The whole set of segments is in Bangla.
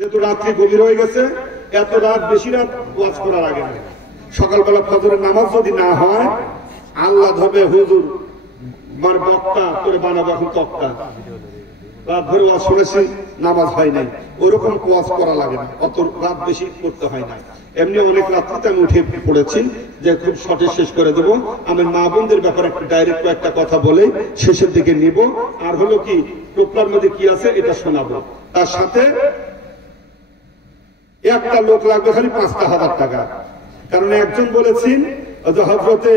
যেহেতু রাত্রি গভীর হয়ে গেছে, এত রাত বেশি রাত ওয়াজ করা লাগে না। সকালবেলা ফজরের নামাজ যদি না হয়, আল্লাহ ধরবে হুজুর মার বক্তা করে বানাবো এখন তক্তা, রাত ভরে ওয়াজ শুনেছি নামাজ হয় নাই, ওরকম ওয়াজ করা লাগে না, অত রাত বেশি করতে হয় না। এমনি অনেক রাত্রিতে আমি উঠে পড়েছি যে খুব শর্টে শেষ করে দেবো। আমি মা বোনদের ব্যাপারে একটু ডাইরেক্ট একটা কথা বলে শেষের দিকে নিব। আর হলো কি টোপলার মধ্যে কি আছে এটা শোনাবো, তার সাথে একটা লোক লাগবে খালি ৫,০০০ টাকা। কারণ একজন বলেছেন হযরতে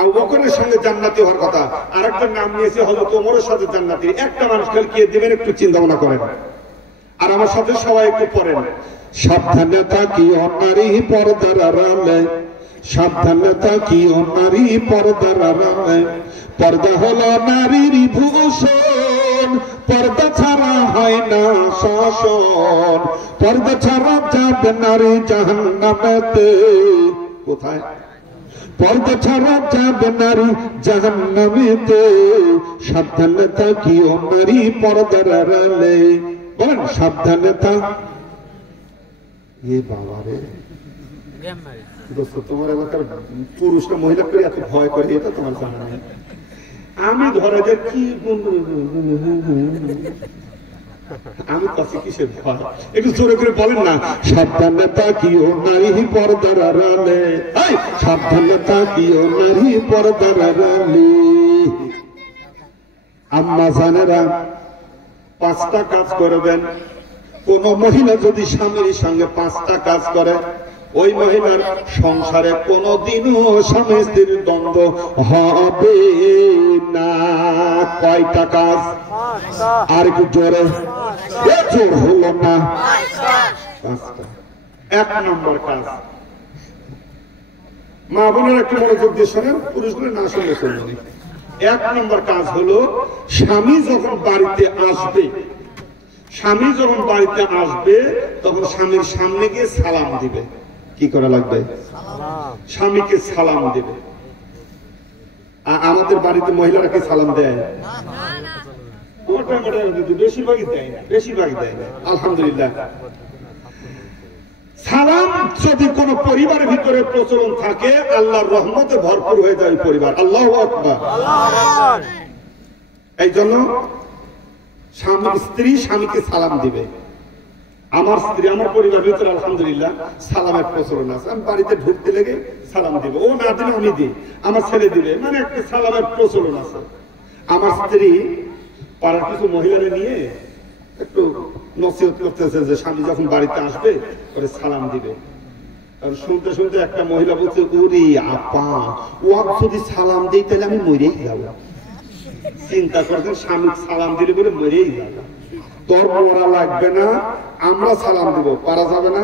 আবু বকরের সঙ্গে জান্নাতি হওয়ার কথা, আরেকটা নাম নিয়েছে হযরত ওমরের সাথে জান্নাতি। একটা মানুষ খালি কে দিবেন একটু চিন্তা ভাবনা করেন, আর আমার সাথে সবাই একটু পড়েন। সাবধানে থাকিও নারী পর্দার আড়ালে, সাবধানে থাকিও নারী পর্দার আড়ালে, পর্দা হলো নারীর ভূষণ, পর্দা ছাড়া হয় না শাসন, পর্দা ছাড়া যাবে নারী জাহান্নামেতে। কোথায়? পর্দা ছাড়া যাবে নারী জাহান্নামেতে। সাবধানে থাকিও নারী পর্দার আড়ালে, বলেন সাবধানে থাক। এ বাবা রে দোস্ত, তোমার এলাকার পুরুষরা মহিলা করে এত ভয় করে এটা তোমার জানা নেই। আমি ধরা যাক কি আমি কাছে কিসের ভয়, একটু জোরে করে বলেন না। সাবধানে থাকিও নারী পর্দার আড়ালে, সাবধানে থাকিও নারী পর্দার আড়ালে। আম্মা জানেরা ৫টা কাজ করবেন। কোন মহিলা যদি স্বামীর সঙ্গে 5টা কাজ করে, ওই মহিলার সংসারে কোনদিনও স্বামী স্ত্রীর দ্বন্দ্ব হবে না। কয়টা কাজ? আর একটু জোরে, জোর হলো না। 5টা। 1 নম্বর কাজ, মা বোনের একটু মনোযোগ দিয়ে শোনেন, পুরুষগুলো না শুনলে চলবে। 1 নম্বর কাজ হলো স্বামী যখন বাড়িতে আসবে, স্বামী যখন বাড়িতে আসবে তখন স্বামীর সামনে গিয়ে সালাম দিবে। কি করা লাগবে? স্বামীকে সালাম দিবে। আমাদের বাড়িতে মহিলারা কি সালাম দেয়? বেশিরভাগই দেয় না, বেশিরভাগই দেয় না। আলহামদুলিল্লাহ। সালাম যদি কোন পরিবারের ভিতরে প্রচলন থাকে, আল্লাহর রহমতে ভরপুর হয়ে যায় পরিবার। আল্লাহু আকবার। এই জন্য স্ত্রী স্বামীকে সালাম দিবে। আমার স্ত্রী, আমার পরিবারের ভিতরে আলহামদুলিল্লাহ সালামের প্রচলন আছে। আমি বাড়িতে ঢুকতে লেগে সালাম দিব, ও না দিলে আমি দিই, আমার ছেলে দিবে, মানে একটা সালামের প্রচলন আছে। আমার স্ত্রী পাড়ার কিছু মহিলারা নিয়ে একটু নসিহত করতেছে যে স্বামী যখন বাড়িতে আসবে ওরে সালাম দিবে। শুনতে শুনতে একটা মহিলা বলছে, ওরে আপা, ও যদি সালাম দিই তাহলে আমি মরেই যাবো। চিন্তা করছেন, স্বামী সালাম দিলে বলে মরেই যাবে। তোর মরা লাগবে না, আমরা সালাম দিব, পারা যাবে না।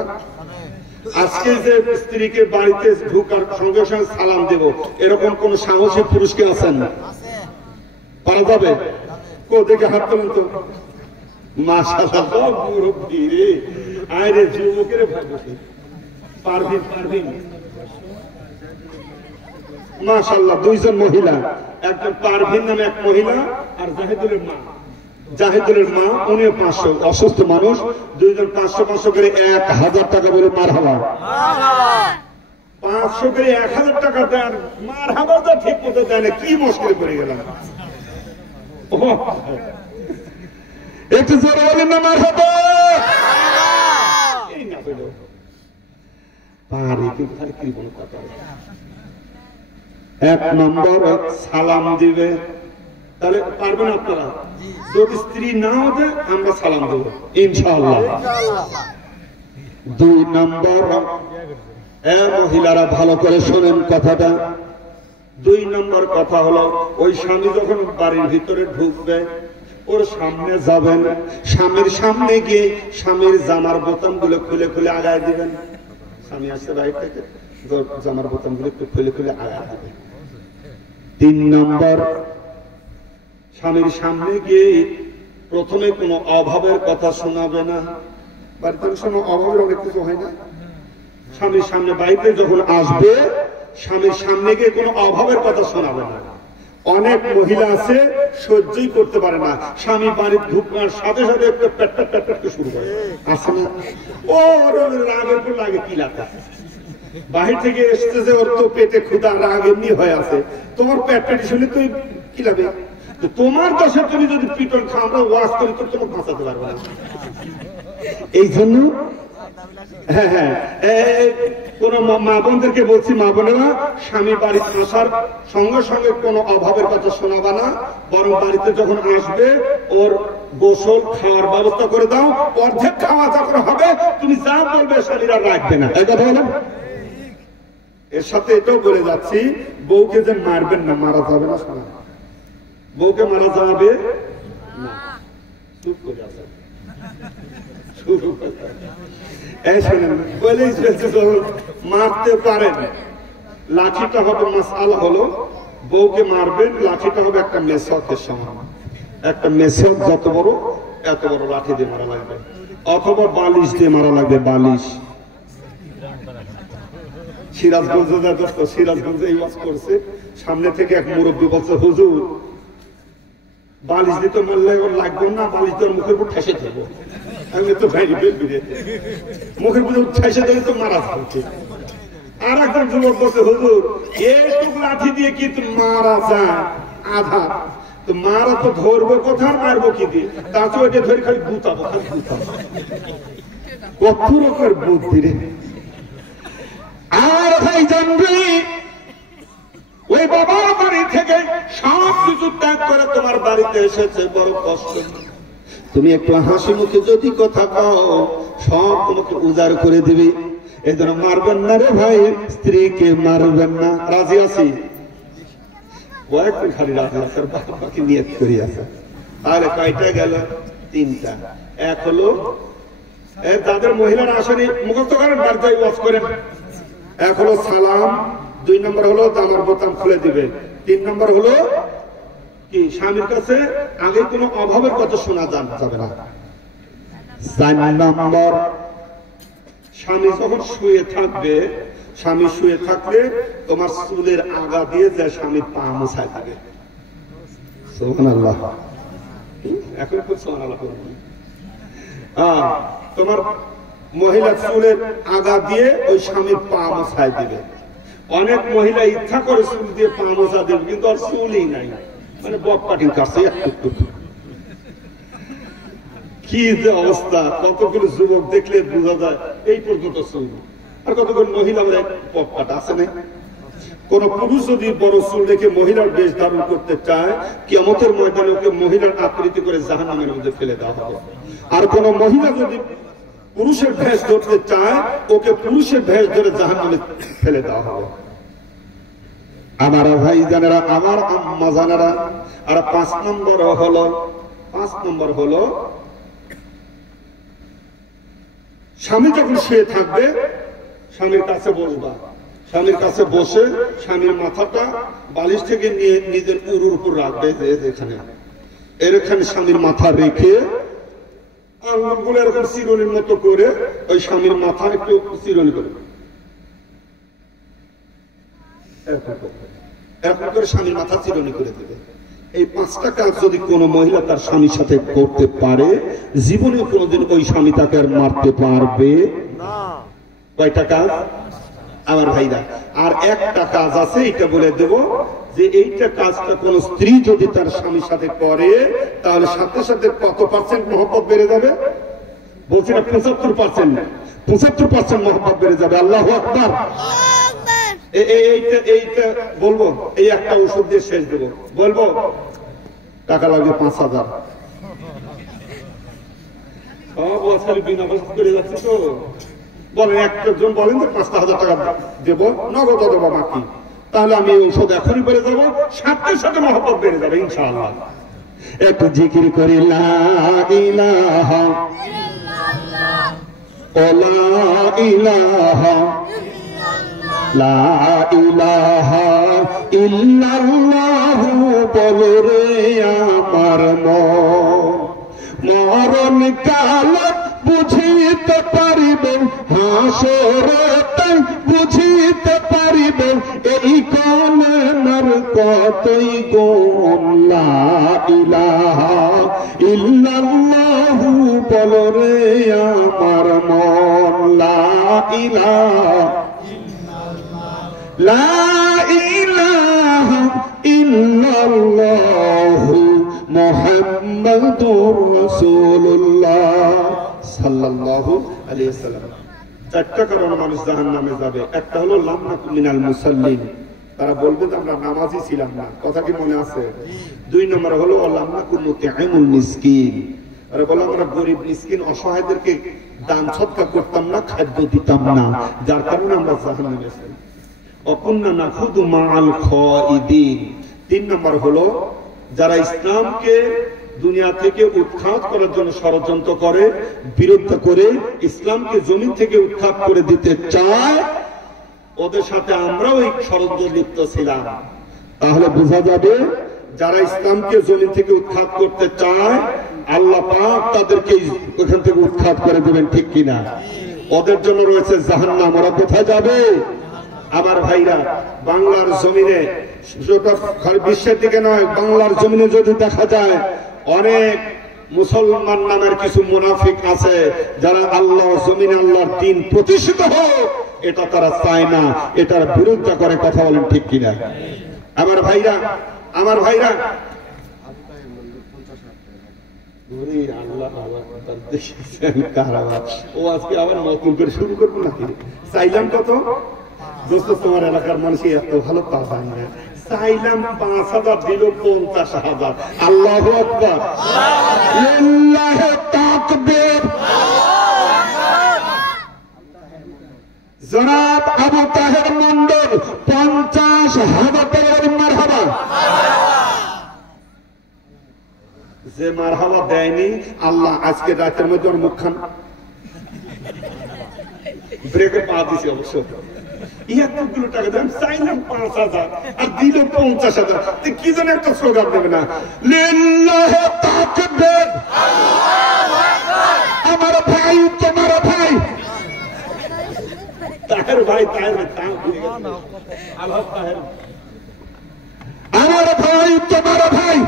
আজকে যে স্ত্রীকে বাড়িতে ঢুকার সঙ্গে সঙ্গে সালাম দেব, এরকম কোন সাহসী পুরুষকে আছেন? পারা যাবে? কো দেখে হাত তোলেন তো। মাশাআল্লাহ, মুরব্বি রে, আরে যুবকের ভাবছি পারভিন, পারভিন মাশাআল্লাহ। 2 জন মহিলা, একজন পারভিন নামে এক মহিলা, আর জাহিদুলের মা। জাহিদুলের মা, উনিও 500, অসুস্থ মানুষ। 2 জন 500 করে 1000 টাকা বলে মারহাবা। 500 করে 1000 টাকা দেন, মারহাবা তো ঠিক মতো দেয় না। কি মুশকিল করে গেলাম। একটু জোরে বলেন না মারহাবা। এই না বলো পারি, কিন্তু খালি কি বলবো কথা। 1 নম্বর সালাম দিবে। তাহলে পারবেন আপনারা? যদি স্ত্রী নাও দেয় আমরা সালাম দেবো ইনশাআল্লাহ। 2 নম্বর, মহিলারা ভালো করে শোনেন কথাটা। 2 নম্বর কথা হলো, ওই স্বামী যখন বাড়ির ভিতরে ঢুকবে ওর সামনে যাবেন, স্বামীর সামনে গিয়ে স্বামীর জামার বোতাম গুলো খুলে খুলে আগায় দিবেন। স্বামী আসছে বাইরে থেকে, জামার বোতাম গুলো খুলে খুলে আগায় দিবেন। 3 নম্বর, স্বামীর সামনে গিয়ে প্রথমে কোনো অভাবের কথা শোনাবে না। বাড়িতে সময় অভাবের অনেক কিছু হয় না। স্বামীর সামনে বাড়িতে যখন আসবে, স্বামীর সামনে গিয়ে কোনো অভাবের কথা শোনাবে না। অনেক মহিলা আছে সহ্যই করতে পারে না, স্বামী বাড়ির ঢুকার সাথে সাথে একটা প্যাট শুরু করে, আসে না? ও রাগের পর লাগে কি লাগা, বাহির থেকে এসতেছে, ওর তো পেটে ক্ষুধা, রাগ এমনি হয়ে আছে, তোমার প্যাটি শুনে তুই কি লাগবে? তোমার দশে তুমি যদি পিটন খাও, আমরা ওয়াজ করি, তো তোমাকে বাঁচাতে পারবো না। এই জন্য কোন মা বোনদেরকে বলছি, মা বোনেরা, স্বামী বাড়িতে আসার সঙ্গে সঙ্গে কোনো অভাবের কথা শোনাবা না, বরং বাড়িতে যখন আসবে ওর গোসল খাওয়ার ব্যবস্থা করে দাও, অর্ধেক খাওয়া যখন হবে তুমি যা বলবে স্বামীরা রাখবে না, এই কথা বলেন। এর সাথে এটাও বলে যাচ্ছি, বউকে যে মারবেন না, মারা যাবে না, বউকে মারা যাবে না, চুপ করে আছে, মারতে পারেন, লাঠিটা হবে মাসআলা হলো, বউকে মারবেন, লাঠিটা হবে একটা মেসকের সমান, একটা মেসক যত বড় এত বড় লাঠি দিয়ে মারা লাগবে, অথবা বালিশ দিয়ে মারা লাগবে, বালিশ। সিরাজগঞ্জে এই ওয়াজ করছে, সামনে থেকে এক মুরব্বী বলছে, হুজুর বালিশ দিতে মারলে লাগবে না, বালিশ তোর মুখের উপর ঠেসে দেবো, আমি তো ভাই মুখের উপর ঠেসে দেবে তো মারা যাবে। আর একজন যুবক বলছে, হুজুর এইটুকু লাঠি দিয়ে কি মারা যায়? আধা তো মারা তো ধরবো কোথায়, মারবো কি দিয়ে? তার তো ওইটা ধরে খালি গুতাবো, খালি গুতাবো, কত রকমের বুদ্ধি রে। আর ভাই জানবি, ওই বাবার বাড়ি থেকে সব কিছু ত্যাগ করে তোমার বাড়িতে এসেছে, বড় কষ্ট। তুমি একটু হাসি মুখে যদি কথা কও, সব তোমাকে উজাড় করে দিবি। এই জন্য মারবেন না রে ভাই, স্ত্রীকে মারবেন না। রাজি আছি? কয়েকটা খালি রাজি আছে, বাকি নিয়ত করি আছে। তাহলে কয়টা গেল? তিনটা। এক হলো যাদের মহিলারা আসেনি মুখস্থ করেন, বাড়িতে ওয়াজ করেন। এক হলো সালাম, 2 নম্বর হলো জামার বোতাম খুলে দিবে, 3 নম্বর হলো কি স্বামীর কাছে আগে কোনো অভাবের কথা শোনা যাবে না। 4 নম্বর, স্বামী যখন শুয়ে থাকবে, স্বামী শুয়ে থাকলে তোমার চুলের আগা দিয়ে যে স্বামীর পা মোছায় থাকে। সুবহানাল্লাহ, এখন খুব সুবহানাল্লাহ। তোমার মহিলা চুলের আগা দিয়ে ওই স্বামীর পা মোছায় দিবে। অনেক মহিলা ইচ্ছা করে চুল দিয়ে পা মোছা দেবে, কিন্তু আর চুলই নাই, মানে বক কাটিং কাটছে একটু। কি যে অবস্থা, কতগুলো যুবক দেখলে বোঝা যায় এই পর্যন্ত চুল, আর কতগুলো মহিলা বক কাটা আছে না। কোন পুরুষ যদি বড় চুল রেখে মহিলার বেশ ধারণ করতে চায়, কিয়ামতের ময়দানে ওকে মহিলার আকৃতি করে জাহান্নামের মধ্যে ফেলে দেওয়া হবে। আর কোন মহিলা যদি পুরুষের ভেষ ধরতে চায়, ওকে পুরুষের ভেষ ধরে জাহান্নামে ফেলে দেওয়া হবে। আমার ভাই জানেরা, আমার আম্মা জানেরা। আর 5 নম্বর হলো স্বামী যখন শুয়ে থাকবে, স্বামীর কাছে বসবা। স্বামীর কাছে বসে স্বামীর মাথাটা বালিশ থেকে নিয়ে নিজের উরুর উপর রাখবে, এখানে স্বামীর মাথা রেখে আঙুলগুলো এরকম চিরুনির মতো করে ওই স্বামীর মাথা একটু চিরুনি করে এরকম করে স্বামীর মাথা চিরুনি করে দেবে। এই 5টা কাজ যদি কোনো মহিলা তার স্বামীর সাথে করতে পারে, জীবনে কোনোদিন ওই স্বামী তাকে আর মারতে পারবে না। কয়টা কাজ আমার ভাইরা? আর একটা কাজ আছে, এটা বলে দেব, যে এইটা কাজটা কোন স্ত্রী যদি তার স্বামীর সাথে করে, তাহলে সাথে সাথে কত % মহব্বত বেড়ে যাবে? বলছি না 75% মহব্বত বেড়ে যাবে। আল্লাহু আকবার। এইটা বলবো, এই একটা ওষুধ দিয়ে শেষ দেবো। বলবো টাকা লাগবে 5000। সব বিনা পয়সা করে যাচ্ছে তো। বলেন, একজন বলেন যে 5000 টাকা দেবো, নগদ অথবা বাকি, তাহলে আমি ঔষধ এখনই বেড়ে যাবো, সাথে সাথে মহব্বত বেড়ে যাবে ইনশাআল্লাহ। একটু জিকির করি, লা ইলাহা ইল্লাল্লাহ, লা ইলাহা লা ইলাহা ইল্লাল্লাহু বলো রে আমার মরণ কাল বুঝিতে পারিব, হাসরতে বুঝিতে পারিব, এই কলমের কতই গুণ। লা আমার মন লা ইলাহা ইল্লাল্লাহু মুহাম্মাদুর রাসূলুল্লাহ সাল্লাল্লাহু আলাইহি ওয়াসাল্লাম। চারটা কারণে মানুষ জাহান্নামে যাবে। একটা হলো লাম নাকুন মিনাল মুসাল্লিন, তারা বলবে যে আমরা নামাজি ছিলাম না, কথা কি মনে আছে? 2 নম্বর হলো লাম নাকুন মুতঈমুল মিসকিন, তারা বলে আমরা গরিব মিসকিন অসহায়দেরকে দান সদকা করতাম না, খাদ্য দিতাম না, যার কারণে আমরা জাহান্নামে গেছি। অকুন্না নাখুদু মাআল খাইদিন। 3 নম্বর হলো যারা ইসলামকে দুনিয়া থেকে উৎখাত করার জন্য ষড়যন্ত্র করে, বিরোধিতা করে, ইসলামকে জমিন থেকে উৎখাত করে দিতে চায়, ওদের সাথে আমরাও এই ষড়যন্ত্রে লিপ্ত ছিলাম। তাহলে বোঝা যাবে যারা ইসলামকে জমিন থেকে উৎখাত করতে চায় আল্লাহ পাক তাদেরকে ওখান থেকে উৎখাত করে দেবেন, ঠিক কিনা? ওদের জন্য রয়েছে জাহান্নাম। ওরা কোথায় যাবে? আমার ভাইরা, বাংলার জমিনে, বিশ্বের দিকে নয়, বাংলার জমিনে যদি দেখা যায় অনেক মুসলমান নামের কিছু মুনাফিক আছে যারা আল্লাহ জমিনে আল্লাহর দ্বীন প্রতিষ্ঠিত হোক এটা তারা চায় না, এটার বিরোধিতা করে। কথা বলেন ঠিক কিনা? আমার ভাইরা, আমার ভাইরা, ও আজকে আবার নতুন করে শুরু করবো নাকি? চাইলাম কত দোস্ত, তোমার এলাকার মানুষ এত ভালো তা পায় না। চাইলাম 5,000, দিল 50,000। আল্লাহু আকবার, লিল্লাহি তাকবীর। জনাব আবু তাহের মন্ডল 50,000 টাকার মারহাবা। যে মারহাবা দেয়নি আল্লাহ আজকে রাতের মধ্যে ওর মুখখান ব্রেকে পা দিছে। অবশ্য 71 টাকা দাম, চাইলাম 5,000 আর দিল 50,000। কি যেন একটা স্লোগান দেবে না, লিল্লাহি তাকবীর। আমার ভাই, তোমার ভাই, তাহের ভাই, তাহের আল্লাহ তাহের, আমার ভাই, তোমার ভাই,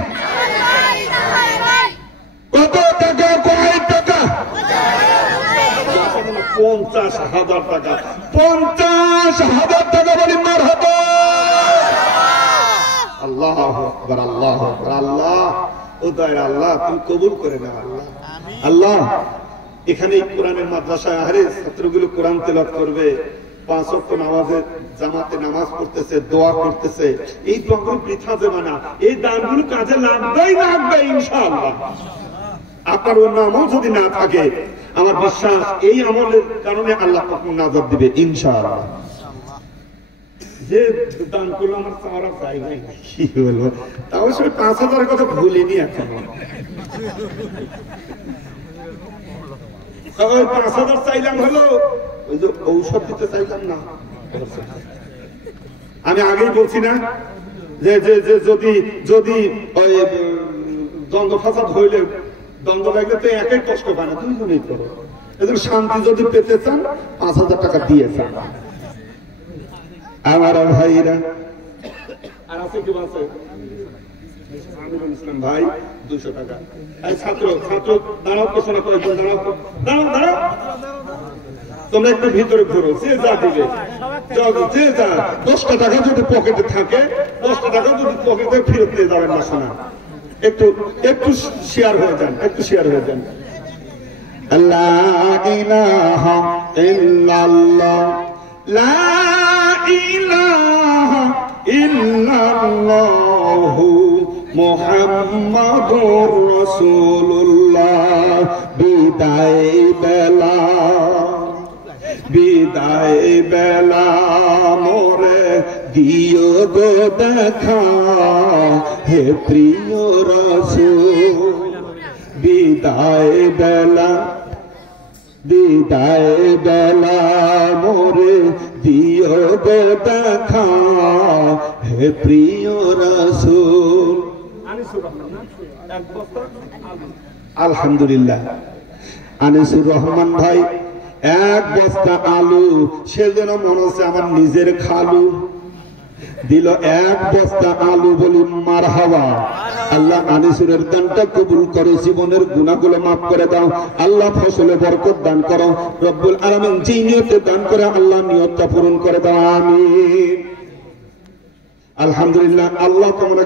কত টাকা? কয় টাকা? 50,000 টাকা। 50,000 টাকা বলি মারহাবা। আল্লাহু আকবার, আল্লাহু আকবার। আল্লাহ, ও দয়ার আল্লাহ, তুমি কবুল করে নাও আল্লাহ। আল্লাহ, এখানে কোরআনের মাদ্রাসায় আরে ছাত্রগুলো কোরআন তেলাওয়াত করবে, 5 ওয়াক্ত নামাজে জামাতে নামাজ পড়তেছে, দোয়া করতেছে, এই দোয়াগুলো বৃথা যাবে না, এই দানগুলো কাজে লাগবেই লাগবে ইনশাআল্লাহ। আপনার অন্য আমল যদি না থাকে আমার বিশ্বাস এই আমলের কারণে আল্লাহ পাক নাজাত দিবে ইনশাআল্লাহ। যে দান করলো আমার চাওয়ার চাই নাই, কি বলবো, তাও সে 5,000 কথা ভুলিনি এখনো। 5,000 চাইলাম হলো ওই যে ঔষধ দিতে চাইলাম না। আমি আগেই বলছি না যে যদি যদি ওই দ্বন্দ্ব ফাসাদ হইলে, দ্বন্দ্ব লাগলে তো একাই কষ্ট পায় না, দুইজনেই করো। এদের শান্তি যদি পেতে চান 5,000 টাকা দিয়ে চান। আমার ভাইরা, আর আছে কি আছে? আমিরুল ইসলাম ভাই 200 টাকা। এই ছাত্র দাঁড়াও, ঘোষণা করে দাঁড়াও, দাঁড়াও, দাঁড়াও, তোমরা একটু ভিতরে ঘুরো, যে যা দিবে, যে যা। 10টা টাকা যদি পকেটে থাকে, 10টা টাকা যদি পকেটে ফেরত নিয়ে যাবেন না, শোনা, একটু একটু শেয়ার হয়ে যান, একটু শেয়ার হয়ে যান। লা ইলাহা ইল্লাল্লাহ, লা ইলাহা ইল্লাল্লাহু মুহাম্মাদুর রাসূলুল্লাহ। বিদায় বেলা, বিদায় বেলা মোরে দিও গো দেখা, হে প্রিয় রাসূল। বিদায় বেলা, বিদায় বেলা মোরে দিও গো দেখা, হে প্রিয় রাসূল। আলহামদুলিল্লাহ, আনিসুর রহমান ভাই 1 বস্তা আলু, সেজন্য মনে হচ্ছে আমার নিজের খালু। দিল 1 বস্তা আলু, বলি মারহাবা। আল্লাহ আনিসুরের দানটা কবুল করে, জীবনের গুনাহগুলো মাফ করে দাও আল্লাহ, ফসলে বরকত দান করো রব্বুল আলামিন। যেই নিয়তে দান করে আল্লাহ নিয়তটা পূরণ করে দাও, আমিন। আলহামদুলিল্লাহ। আল্লাহ তোমার